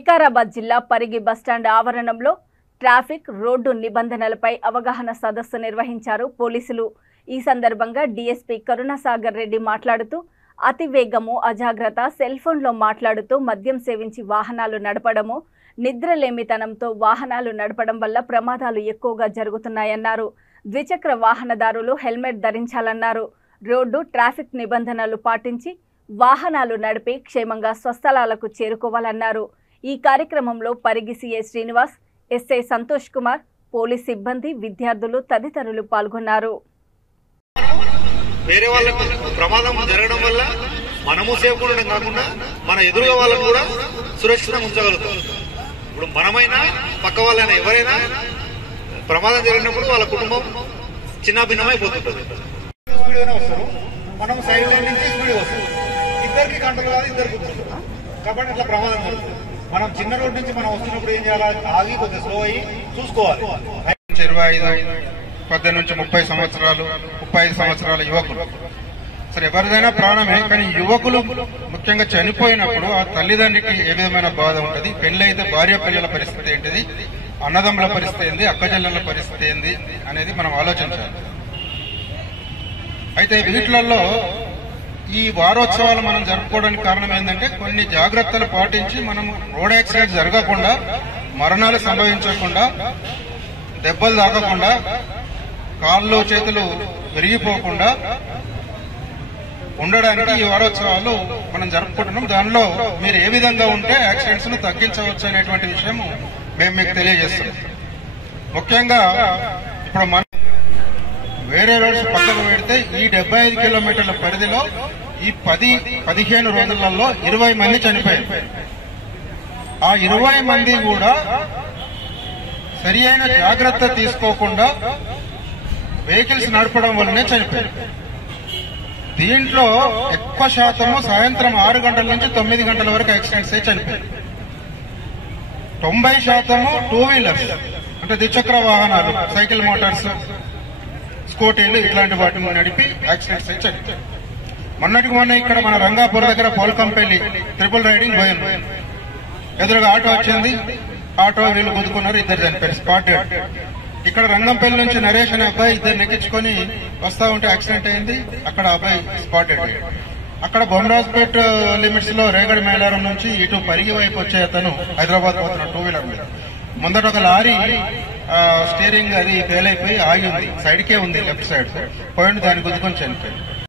వికారాబాద్ జిల్లా పరిగి బస్టాండ్ ఆవరణంలో traffic road నిబంధనలపై అవగాహన సదస్సు నిర్వహించారు పోలీసులు। ఈ సందర్భంగా డీఎస్పీ కరుణాసాగర్ రెడ్డి మాట్లాడుతూ అతివేగము, అజాగ్రత్త, సెల్ ఫోన్లో మాట్లాడుతూ మద్యం సేవించి వాహనాలు నడపడము, నిద్రలేమితనంతో వాహనాలు నడపడం వల్ల ప్రమాదాలు ఎక్కువగా జరుగుతున్నాయన్నారు। ద్విచక్ర వాహనదారులు హెల్మెట్ ధరించాలన్నారు। రోడ్డు ట్రాఫిక్ నిబంధనలు పాటించి వాహనాలు నడిపి క్షేమంగా స్వస్థలాలకు చేరుకోవాలన్నారు। ఈ కార్యక్రమంలో Parigi CI Srinivas, SI Santosh Kumar, police సిబ్బంది, విద్యార్థులు తదితరులు పాల్గొన్నారు। వేరే వాళ్ళకు ప్రమాదం జరగడం వల్ల మనము సేఫ్ ఉండడం కాకుండా మన ఎదురుగా వాళ్ళని కూడా సురక్షితంగా ఉంచగలుగుతాం। ఇప్పుడు మనమైనా పక్క వాళ్ళైనా ఎవరైనా ప్రమాదం జరిగినప్పుడు వాళ్ళ కుటుంబం చిన్నాభిన్నమైపోతుంటుంది। స్పీడ్గానే వస్తారు, మనం సైడ్ లైన్ నుంచి స్పీడ్గా వస్తాం, ఇద్దరికి కంట్రోల్ కాదు, ఇద్దరు కూర్చుంటాం కాబట్టి అట్లా ప్రమాదం జరుగుతుంది। మనం చిన్న రోడ్ నుంచి మనం వస్తున్నప్పుడు ఏం చేయాలి, ఆగి కొద్దిగా స్లో అయ్యి చూసుకోవాలి। 25, 18 నుంచి 30 సంవత్సరాలు, 35 సంవత్సరాల యువకులు సరే ఎవరిదైనా ప్రాణమే, కానీ యువకులు ముఖ్యంగా చనిపోయినప్పుడు ఆ తల్లిదండ్రికి ఏ విధమైన బాధ ఉంటుంది, పెళ్లైతే భార్య పిల్లల పరిస్థితి ఏంటిది, అన్నదమ్ముల పరిస్థితి ఏంది, అక్కచెల్లెల పరిస్థితి ఏంది అనేది మనం ఆలోచించాలి। అయితే వీటిలలో ఈ వారోత్సవాలు మనం జరుపుకోవడానికి కారణం ఏంటంటే కొన్ని జాగ్రత్తలు పాటించి మనం రోడ్ యాక్సిడెంట్ జరగకుండా, మరణాలు సంభవించకుండా, దెబ్బలు తాకకుండా, కాళ్ళు చేతులు విరిగిపోకుండా ఉండడానికి ఈ వారోత్సవాలు మనం జరుపుకుంటున్నాం। దానిలో మీరు ఏ విధంగా ఉంటే యాక్సిడెంట్స్ ను తగ్గించవచ్చు అనేటువంటి విషయం మేము మీకు తెలియజేస్తున్నాం। ముఖ్యంగా ఇప్పుడు మనం వేరే రోడ్స్ పక్కకు పెడితే ఈ 75 కిలోమీటర్ల పరిధిలో ఈ 10-15 రోజులలో 20 మంది చనిపోయారు। ఆ 20 మంది కూడా సరి అయిన జాగ్రత్త తీసుకోకుండా వెహికల్స్ నడపడం వల్లనే చనిపోయారు। దీంట్లో ఎక్కువ శాతము సాయంత్రం 6 గంటల నుంచి 9 గంటల వరకు యాక్సిడెంట్స్ అయి చనిపోయారు। 90% 2 వీలర్స్ అంటే ద్విచక్ర వాహనాలు, సైకిల్ మోటార్స్, స్కూటీలు ఇట్లాంటి వాటిని నడిపి యాక్సిడెంట్స్ అయి చనిపోయారు। మొన్నటికి మొన్న ఇక్కడ మన రంగాపూర్ దగ్గర పోల్కంపల్లి ట్రిపుల్ రైడింగ్ పోయింది, ఎదురుగా ఆటో వచ్చింది, ఆటో వీళ్ళు గుద్దుకున్నారు, ఇద్దరు చనిపోయారు, స్పాట్ డెడ్। ఇక్కడ రంగంపల్లి నుంచి నరేష్ అనే అబ్బాయి ఇద్దరు నెక్కించుకొని వస్తా ఉంటే యాక్సిడెంట్ అయింది, అక్కడ అబ్బాయి స్పాట్ డెడ్। అక్కడ బొమ్మరాజ్పేట్ లిమిట్స్ లో రేగడి మేళారం నుంచి ఇటు పరిగి వైపు వచ్చే అతను హైదరాబాద్ పోతున్న 2 వీలర్ మీద ముందట ఒక లారీ స్టీరింగ్ అది ఫెయిల్ అయిపోయి ఆగి ఉంది, సైడ్ కే ఉంది, లెఫ్ట్ సైడ్ పోయింది, దాన్ని గుద్దుకొని చనిపోయింది।